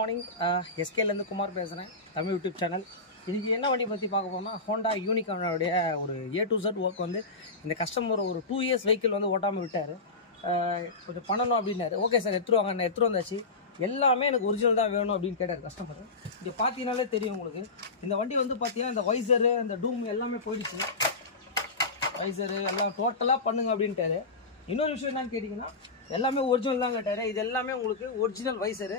Morning எஸ்கேலேருந்து Kumar பேசுகிறேன் Tamil YouTube channel. இன்றைக்கி என்ன வண்டி பற்றி பார்க்க போனால் ஹோண்டா யூனிகானுடைய ஒரு A to Z ஒர்க் வந்து இந்த கஸ்டமர் ஒரு 2 years வெஹிக்கிள் வந்து ஓட்டாமல் விட்டார். கொஞ்சம் பண்ணணும் அப்படின்னாரு. ஓகே சார் எடுத்துருவாங்க, நான் எடுத்துகிட்டு வந்தாச்சு. எல்லாமே எனக்கு ஒரிஜினல் தான் வேணும் அப்படின்னு கேட்டார் கஸ்டமர். இங்கே பார்த்தீங்கனாலே தெரியும் உங்களுக்கு. இந்த வண்டி வந்து பார்த்தீங்கன்னா இந்த வைசரு இந்த டூம் எல்லாமே போயிடுச்சு. வைசரு எல்லாம் டோட்டலாக பண்ணுங்க அப்படின்ட்டாரு. இன்னொரு விஷயம் என்னன்னு கேட்டிங்கன்னா எல்லாமே ஒரிஜினல் தான் கேட்டார். இது எல்லாமே உங்களுக்கு ஒரிஜினல் வைசரு.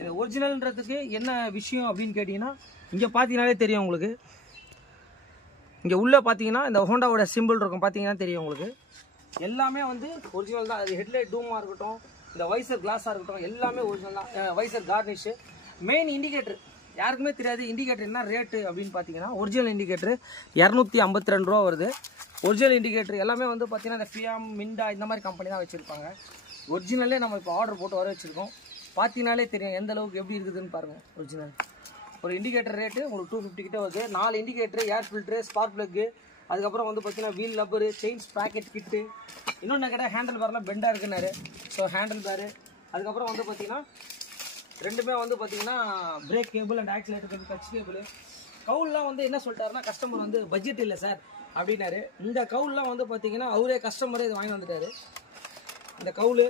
இது ஒரிஜினல்ன்றதுக்கு என்ன விஷயம் அப்படின்னு கேட்டிங்கன்னா இங்கே பார்த்தீங்கனாலே தெரியும் உங்களுக்கு. இங்கே உள்ளே பார்த்தீங்கன்னா இந்த ஹோண்டாவோட சிம்பிள் இருக்கும், பார்த்தீங்கன்னா தெரியும் உங்களுக்கு. எல்லாமே வந்து ஒரிஜினல் தான். அது ஹெட்லைட் டூமாக இருக்கட்டும், இந்த வைசர் கிளாஸாக இருக்கட்டும், எல்லாமே ஒரிஜினல் தான். வைசர் கார்னிஷு, மெயின் இண்டிகேட்டர் யாருக்குமே தெரியாது. இண்டிகேட்டர் என்ன ரேட்டு அப்படின்னு பார்த்தீங்கன்னா ஒரிஜினல் இண்டிகேட்டர் 252 ரூபா வருது. ஒரிஜினல் இண்டிகேட்டர் எல்லாமே வந்து பார்த்தீங்கன்னா இந்த ஃபியாம், மிண்டா இந்த மாதிரி கம்பெனி தான் வச்சுருப்பாங்க. ஒரிஜினலே நம்ம இப்போ ஆர்டர் போட்டு வர வச்சுருக்கோம். பார்த்தீங்கனாலே தெரியும் எந்த அளவுக்கு எப்படி இருக்குதுன்னு பாருங்கள். ஒரிஜினல் ஒரு இண்டிகேட்டர் ரேட்டு உங்களுக்கு 250 கிட்ட வருது. 4 indicator, air filter, spark plug, அதுக்கப்புறம் வந்து பார்த்தீங்கன்னா wheel rubber, chain sprocket kit. இன்னொன்று கேட்டால் ஹேண்டில் பார்லாம் பெண்டாக இருக்குன்னாரு. ஸோ ஹேண்டில் பேரு, அதுக்கப்புறம் வந்து பார்த்தீங்கன்னா ரெண்டுமே வந்து பார்த்தீங்கன்னா brake cable and accelerator cable, டச் கேபிள். கவுல்லாம் வந்து என்ன சொல்லிட்டாருன்னா கஸ்டமர் வந்து பட்ஜெட் இல்லை சார் அப்படின்னாரு. இந்த கவுல்லாம் வந்து பார்த்தீங்கன்னா அவரே கஸ்டமரே இது வாங்கி வந்துட்டாரு. இந்த கவுலு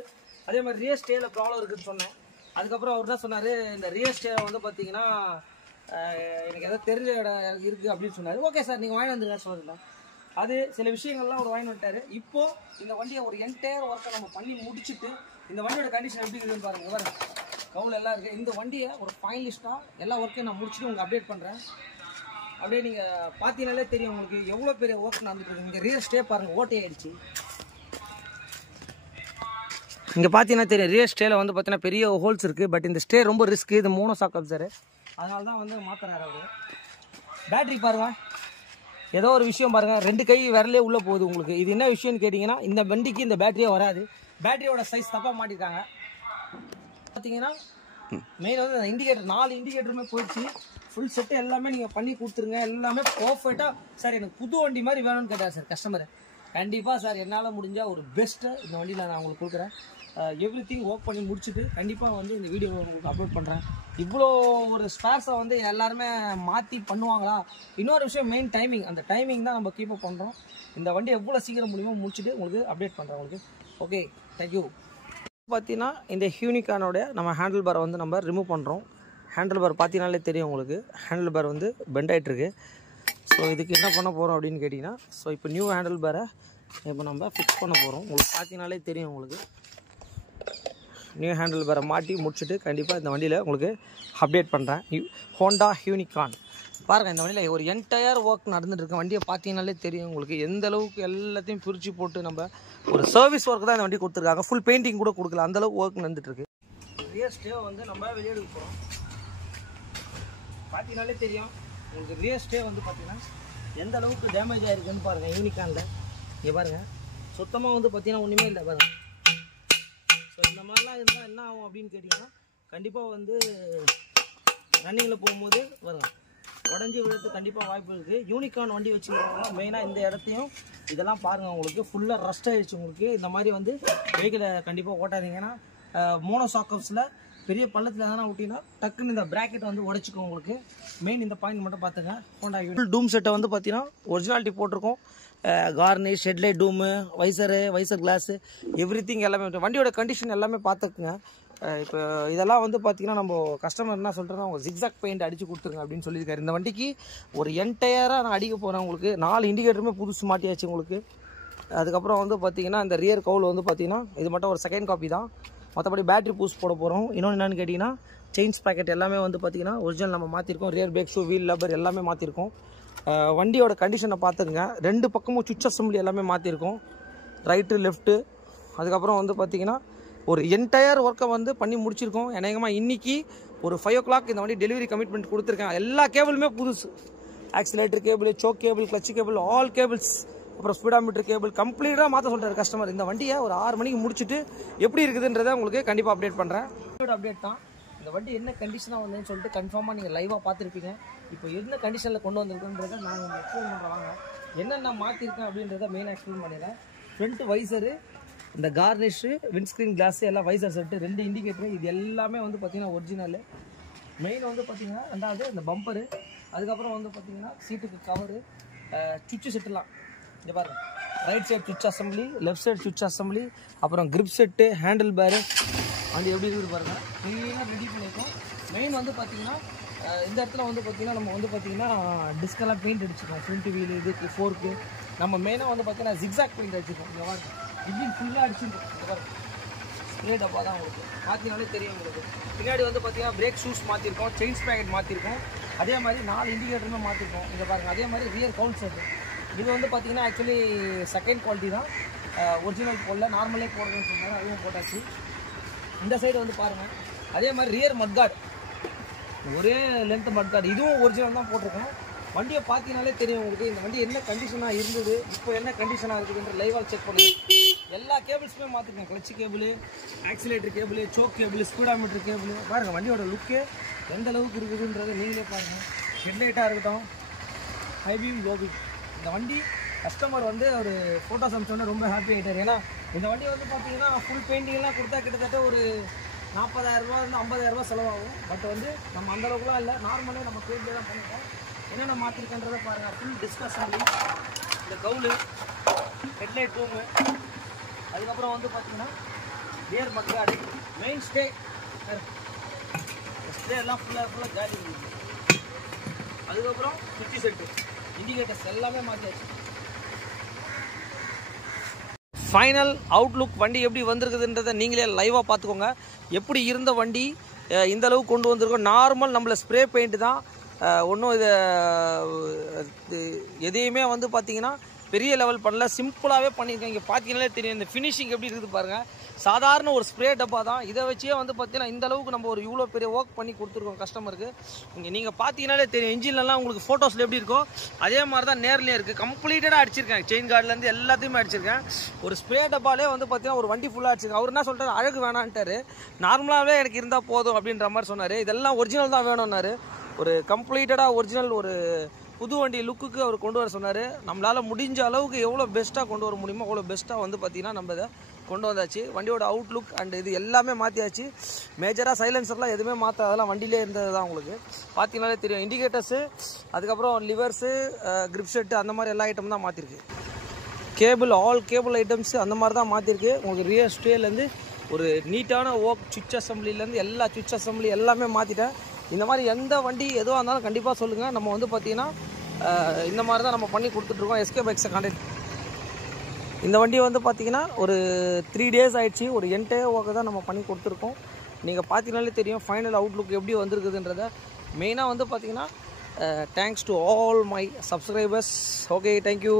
அதே மாதிரி ரியர் ஸ்டேல ப்ராப்ளம் இருக்குதுன்னு சொன்னேன். அதுக்கப்புறம் அவர் தான் சொன்னார் இந்த ரியர் ஸ்டே வந்து பார்த்தீங்கன்னா எனக்கு எதாவது தெரிஞ்ச இடம் இருக்குது அப்படின்னு சொன்னார். ஓகே சார் நீங்கள் வாங்கி வந்துருங்க சொல்லியிருந்தேன். அது சில விஷயங்கள்லாம் அவர் வாங்கி வந்துட்டார். இப்போது இந்த வண்டியை ஒரு என்டையர் ஒர்க்கை நம்ம பண்ணி முடிச்சுட்டு இந்த வண்டியோட கண்டிஷன் எப்படி இருக்குதுன்னு பாருங்கள். பாருங்கள் கவுல் எல்லாம் இருக்குது. இந்த வண்டியை ஒரு ஃபைனலிஸ்ட்டாக எல்லா ஒர்க்கையும் நான் முடிச்சுட்டு உங்களுக்கு அப்டேட் பண்ணுறேன். அப்படியே நீங்கள் பார்த்தீங்கனாலே தெரியும் உங்களுக்கு எவ்வளோ பெரிய ஒர்க் நடந்துட்டு இருக்கு. இங்கே ரியர் ஸ்டே பாருங்கள், ஓட்டை ஆயிடுச்சு. இங்கே பார்த்தீங்கன்னா தெரியும் ரியர் ஸ்டேல வந்து பார்த்தீங்கன்னா பெரிய ஹோல்ஸ் இருக்குது. பட் இந்த ஸ்டே ரொம்ப ரிஸ்க்கு. இது மோனோ ஷாக் அப்சரு, அதனால தான் வந்து மாற்றுறாரு அவர். பேட்ரி பாருங்கள், ஏதோ ஒரு விஷயம் பாருங்கள், 2 கை விரலே உள்ளே போகுது உங்களுக்கு. இது என்ன விஷயம்னு கேட்டிங்கன்னா இந்த வண்டிக்கு இந்த பேட்டரியே வராது. பேட்டரியோட சைஸ் தப்பாக மாட்டிருக்காங்க. பார்த்தீங்கன்னா மெயின் வந்து இண்டிகேட்டர் 4 இண்டிகேட்டருமே போயிடுச்சு. ஃபுல் செட்டு எல்லாமே நீங்கள் பண்ணி கொடுத்துருங்க. எல்லாமே பர்ஃபெக்டாக. சார் எனக்கு புது வண்டி மாதிரி வேணும்னு கேட்டார் சார் கஸ்டமர். கண்டிப்பாக சார் என்னால் முடிஞ்சால் ஒரு பெஸ்ட்டு இந்த வண்டியில் நான் உங்களுக்கு கொடுக்குறேன். எவ்ரிதிங் ஒர்க் பண்ணி முடிச்சுட்டு கண்டிப்பாக வந்து இந்த வீடியோ உங்களுக்கு அப்லோட் பண்ணுறேன். இவ்வளோ ஒரு ஸ்பேர்ஸை வந்து எல்லாருமே மாற்றி பண்ணுவாங்களா? இன்னொரு விஷயம் மெயின் டைமிங். அந்த டைமிங் தான் நம்ம கீப் அப் பண்ணுறோம். இந்த வண்டி எவ்வளோ சீக்கிரம் முடியுமோ முடிச்சுட்டு உங்களுக்கு அப்டேட் பண்ணுறேன் உங்களுக்கு. Okay, thank you. பார்த்தீங்கன்னா இந்த யூனிகானோட நம்ம ஹேண்டில் பாரை வந்து நம்ம ரிமூவ் பண்ணுறோம். ஹேண்டில் பார் பார்த்தீங்கனாலே தெரியும் உங்களுக்கு. ஹேண்டில் பார் வந்து பெண்ட் ஆகிட்டுருக்கு. ஸோ இதுக்கு என்ன பண்ண போகிறோம் அப்படின்னு கேட்டிங்கன்னா ஸோ இப்போ நியூ ஹேண்டில் பாரை இப்போ நம்ம ஃபிக்ஸ் பண்ண போகிறோம். உங்களுக்கு பார்த்தீங்கனாலே தெரியும் உங்களுக்கு. நியூ ஹேண்டில் பாரை மாட்டி முடிச்சுட்டு கண்டிப்பாக இந்த வண்டியில் உங்களுக்கு அப்டேட் பண்ணுறேன். ஹோண்டா யூனிகான் பாருங்கள். இந்த வண்டியில் ஒரு என்டையர் ஒர்க் நடந்துட்டுருக்கு. வண்டியை பார்த்தீங்கனாலே தெரியும் உங்களுக்கு எந்த அளவுக்கு எல்லாத்தையும் பிரித்து போட்டு நம்ம ஒரு சர்வீஸ் ஒர்க் தான் இந்த வண்டி கொடுத்துருக்காங்க. ஃபுல் பெயிண்டிங் கூட கொடுக்கல, அந்தளவுக்கு ஒர்க் நடந்துட்டுருக்கு. ரியர் ஸ்டே வந்து நம்ம வெளியே எடுக்க போகிறோம். பார்த்தீங்கனாலே தெரியும் உங்களுக்கு ரியர் ஸ்டே வந்து பார்த்தீங்கன்னா எந்த அளவுக்கு டேமேஜ் ஆகிருக்குன்னு பாருங்கள். யூனிகானில் இங்கே பாருங்கள், சுத்தமாக வந்து பார்த்தீங்கன்னா ஒன்றுமே இல்லை பாருங்கள். ஸோ இந்த மாதிரிலாம் இருந்தால் என்ன ஆகும் அப்படின்னு கேட்டிங்கன்னா கண்டிப்பாக வந்து ரன்னிங்கில் போகும்போது வருங்க உடஞ்சி விழுறதுக்கு கண்டிப்பாக வாய்ப்பு இருக்குது. யூனிகான் வண்டி வச்சுக்கிறவங்க மெயினாக இந்த இடத்தையும் இதெல்லாம் பாருங்கள். உங்களுக்கு ஃபுல்லாக ரஸ்ட் ஆகிடுச்சு. உங்களுக்கு இந்த மாதிரி வந்து வெஹிக்கிளை கண்டிப்பாக ஓட்டாதீங்கன்னா மோனோ சாக்கப்ஸில் பெரிய பள்ளத்தில் எதனா விட்டிங்கன்னா டக்குன்னு இந்த ப்ராக்கெட் வந்து உடச்சிக்கும் உங்களுக்கு. மெயின் இந்த பாயிண்ட் மட்டும் பார்த்துங்க. ஹோண்டா ஃபுல் டூம் செட்டை வந்து பார்த்தீங்கன்னா ஒரிஜினாலிட்டி போட்டிருக்கோம். Garnish, headlight dome, visor glass, everything எல்லாமே. வண்டியோட கண்டிஷன் எல்லாமே பார்த்துக்குங்க. இப்போ இதெல்லாம் வந்து பார்த்தீங்கன்னா நம்ம கஸ்டமர் என்ன சொல்கிறேன்னா அவங்க ஜிக்ஸாக் பெயிண்ட் அடித்து கொடுத்துருங்க அப்படின்னு சொல்லியிருக்காரு. இந்த வண்டிக்கு ஒரு என்டையராக நான் அடிக்க போகிறேன். உங்களுக்கு 4 இண்டிகேட்டருமே புதுசு மாட்டியாச்சு உங்களுக்கு. அதுக்கப்புறம் வந்து பார்த்தீங்கன்னா இந்த ரியர் கவுல் வந்து பார்த்தீங்கன்னா இது மட்டும் ஒரு செகண்ட் காப்பி தான். மற்றபடி பேட்டரி பூஸ்ட் போட போகிறோம். இன்னொன்று என்னென்னு கேட்டிங்கன்னா செயின் ஸ்ப்ராக்கெட் எல்லாமே வந்து பார்த்திங்கன்னா ஒரிஜினல் நம்ம மாற்றிருக்கோம். Rear brake shoe, wheel rubber எல்லாமே மாற்றிருக்கோம். வண்டியோட கண்டிஷனை பார்த்துக்குங்க. 2 பக்கமும் சுவிட்ச் அசம்பிளி எல்லாமே மாற்றிருக்கோம், ரைட்டு லெஃப்ட்டு. அதுக்கப்புறம் வந்து பார்த்திங்கன்னா ஒரு என்டையர் ஒர்க்கை வந்து பண்ணி முடிச்சிருக்கோம். அநேகமாக இன்றைக்கி ஒரு 5 o'clock இந்த வண்டி டெலிவரி கமிட்மெண்ட் கொடுத்துருக்கேன். எல்லா கேபிளுமே புதுசு. Accelerator cable, choke cable, clutch cable, all cables, அப்புறம் ஸ்பீடாமீட்டர் கேபிள் கம்ப்ளீட்டாக மாற்ற சொல்கிறார் கஸ்டமர். இந்த வண்டியை ஒரு 6 மணிக்கு முடிச்சுட்டு எப்படி இருக்குதுன்றதை உங்களுக்கு கண்டிப்பாக அப்டேட் பண்ணுறேன். அப்டேட் தான் இந்த வண்டி என்ன கண்டிஷனாக வந்ததுன்னு சொல்லிட்டு கன்ஃபார்மாக நீங்கள் லைவாக பார்த்துருப்பீங்க. இப்போ என்ன கண்டிஷனில் கொண்டு வந்திருக்குன்றதை நான் உங்களுக்கு எக்ஸ்பிளைன் பண்ணுறாங்க. என்னென்ன மாற்றிருக்கேன் அப்படின்றத மெயினாக எக்ஸ்பிளைன் பண்ணிடுறேன். ஃப்ரண்ட்டு வைசரு, இந்த கார்னிஷு, விண்ட்ஸ்க்ரீன் கிளாஸு எல்லாம் வைசர் செட்டு, 2 இண்டிகேட்டரு, இது எல்லாமே வந்து பார்த்திங்கன்னா ஒரிஜினலு. மெயின் வந்து பார்த்தீங்கன்னா ரெண்டாவது இந்த பம்பரு, அதுக்கப்புறம் வந்து பார்த்தீங்கன்னா சீட்டுக்கு கவரு, சுவிட்சு செட்டுலாம் இங்கே பாருங்கள். ரைட் சைடு சுவிட்ச் அசம்பிளி, லெஃப்ட் சைடு சுவிட்ச் அசம்பிளி, அப்புறம் கிரிப் செட்டு, ஹேண்டில் பேரு அது எப்படி இருக்குது பாருங்கள். க்ளீனாக ரெடி பண்ணியிருக்கோம். மெயின் வந்து பார்த்தீங்கன்னா இந்த இடத்துல வந்து பார்த்தீங்கன்னா நம்ம வந்து பார்த்தீங்கன்னா டிஸ்கெல்லாம் பெயிண்ட் அடிச்சிருக்கோம். ஃப்ரண்ட் வீலு, இதுக்கு ஃபோர்க்கு நம்ம மெயினாக வந்து பார்த்தீங்கன்னா ஜிக்ஸாக் பெயிண்ட் அடிச்சிருக்கோம். இங்கே பாருங்க, இன்ஜின் ஃபுல்லாக அடிச்சிருக்கோம். இங்கே பாருங்க, ஸ்ப்ரே டப்பா தான் உங்களுக்கு பார்த்தீங்கனாலே தெரியும் உங்களுக்கு. பின்னாடி வந்து பார்த்தீங்கன்னா பிரேக் ஷூஸ் மாற்றிருக்கோம், செயின்ஸ் பேக்கெட் மாற்றிருக்கோம், அதே மாதிரி 4 இண்டிகேட்டருமே மாற்றிருக்கோம். இங்கே பாருங்கள், அதே மாதிரி ரியர் கவுண்ட் செட் இது வந்து பார்த்தீங்கன்னா ஆக்சுவலி செகண்ட் குவாலிட்டி தான், ஒரிஜினல் போடல, நார்மலே போடுறதுன்னு சொன்னாங்க, அதுவும் போட்டாச்சு. இந்த சைடு வந்து பாருங்கள், அதே மாதிரி ரியர் மட்கார்டு, ஒரே லென்த் மட்கார்டு, இதுவும் ஒரிஜினல் தான் போட்டிருக்கோம். வண்டியை பார்த்தீங்கனாலே தெரியும் உங்களுக்கு இந்த வண்டி என்ன கண்டிஷனாக இருந்தது, இப்போ என்ன கண்டிஷனாக இருக்குதுன்ற லைவாக செக் பண்ணி எல்லா கேபிள்ஸுமே மாற்றிருக்கேன். Clutch cable, accelerator cable, choke cable, speedometer cable. பாருங்கள் வண்டியோட லுக்கே எந்த அளவுக்கு இருக்குதுன்றதை நீங்களே பாருங்கள். ஹெட்லைட்டாக இருக்கட்டும், ஹை பீம், லோ பீம். இந்த வண்டி கஸ்டமர் வந்து ஒரு ஃபோட்டோஸ் அனுப்பிச்சோன்னே ரொம்ப ஹாப்பி ஆகிட்டார். ஏன்னா இந்த வண்டி வந்து பார்த்தீங்கன்னா ஃபுல் பெயிண்டிங்லாம் கொடுத்தா கிட்டத்தட்ட ஒரு 40,000 ரூபாயிலிருந்து 50,000 ரூபா செலவாகும். பட் வந்து நம்ம அந்தளவுக்குலாம் இல்லை, நார்மலே நம்ம பெயிண்ட்லேயே தான் பண்ணிப்போம். என்னென்ன மாற்றிருக்கன்றதை பாருங்கள். ஃபுல் டிஸ்கஷன், இந்த கவுலு, ஹெட்லைட் ரூமு, அதுக்கப்புறம் வந்து பார்த்தீங்கன்னா ரியர் மட்கார்டு, மெயின் ஸ்டே எல்லாம் ஃபுல்லாக ஜாலி இருக்குது. அதுக்கப்புறம் சுவிட்ச் செட்டு, இண்டிகேட்டர்ஸ் எல்லாமே மாற்றியாச்சு. ஃபைனல் அவுட்லுக் வண்டி எப்படி வந்திருக்குதுன்றதை நீங்களே லைவாக பார்த்துக்கோங்க. எப்படி இருந்த வண்டி இந்த அளவுக்கு கொண்டு வந்திருக்கோம். நார்மல் நம்மள ஸ்ப்ரே பெயிண்ட் தான், ஒன்றும் இது எதையுமே வந்து பார்த்தீங்கன்னா பெரிய லெவல் பண்ணல, சிம்பிளாகவே பண்ணியிருக்கேன். இங்கே பார்த்தீங்கன்னாலே தெரியும் இந்த ஃபினிஷிங் எப்படி இருக்குது பாருங்கள். சாதாரண ஒரு ஸ்ப்ரே டப்பா தான், இதை வச்சே வந்து பார்த்தீங்கன்னா இந்த அளவுக்கு நம்ம ஒரு இவ்வளோ பெரிய ஒர்க் பண்ணி கொடுத்துருக்கோம் கஸ்டமருக்கு. இங்கே நீங்கள் பார்த்தீங்கன்னாலே தெரியும் இன்ஜின்லாம் உங்களுக்கு ஃபோட்டோஸில் எப்படி இருக்கோ அதே மாதிரி தான் நேர்லேயே இருக்குது. கம்ப்ளீட்டடாக அடிச்சிருக்கேன், செயின் கார்ட்லேருந்து எல்லாத்தையுமே அடிச்சிருக்கேன். ஒரு ஸ்ப்ரே டப்பாலே வந்து பார்த்தீங்கன்னா ஒரு வண்டி ஃபுல்லாக அடிச்சிருக்கேன். அவர் என்ன சொல்கிறார், அழகு வேணான்ட்டார், நார்மலாகவே எனக்கு இருந்தால் போதும் அப்படின்ற மாதிரி சொன்னார். இதெல்லாம் ஒரிஜினல் தான் வேணும்னாரு. ஒரு கம்ப்ளீட்டடாக ஒரிஜினல் ஒரு புது வண்டி லுக்குக்கு அவர் கொண்டு வர சொன்னார். நம்மளால் முடிஞ்ச அளவுக்கு எவ்வளோ பெஸ்ட்டாக கொண்டு வர முடியுமோ அவ்வளோ பெஸ்ட்டாக வந்து பார்த்திங்கன்னா நம்ம இதை கொண்டு வந்தாச்சு. வண்டியோட அவுட்லுக் அண்ட் இது எல்லாமே மாற்றியாச்சு. மேஜராக சைலன்சர்லாம் எதுவுமே மாற்றாதெல்லாம் வண்டியிலே இருந்தது தான். உங்களுக்கு பார்த்தீங்கன்னாலே தெரியும் இண்டிகேட்டர்ஸு, அதுக்கப்புறம் லிவர்ஸு, கிரிப் செட்டு அந்த மாதிரி எல்லா ஐட்டம் தான் மாற்றிருக்கு. கேபிள், ஆல் கேபிள் ஐட்டம்ஸு அந்த மாதிரி தான் மாற்றிருக்கு. உங்களுக்கு ரியர் ஸ்டேலேருந்து ஒரு நீட்டான ஒர்க், சுவிட்ச் அசம்பிளிலேருந்து எல்லா சுவிட்ச் அசம்பிளி எல்லாமே மாற்றிட்டேன். இந்த மாதிரி எந்த வண்டி எதுவாக இருந்தாலும் கண்டிப்பாக சொல்லுங்கள். நம்ம வந்து பார்த்திங்கன்னா இந்த மாதிரி தான் நம்ம பண்ணி கொடுத்துட்ருக்கோம். எஸ்கே பைக்ஸை கான்டாக்ட். இந்த வண்டியை வந்து பார்த்திங்கன்னா ஒரு 3 days ஆகிடுச்சு. ஒரு என்டையர் ஒர்க்கு தான் நம்ம பண்ணி கொடுத்துருக்கோம். நீங்கள் பார்த்தீங்கனாலே தெரியும் ஃபைனல் அவுட்லுக் எப்படி வந்திருக்குதுன்றதை. மெயினாக வந்து பார்த்திங்கன்னா thanks to all my subscribers. Okay, thank you.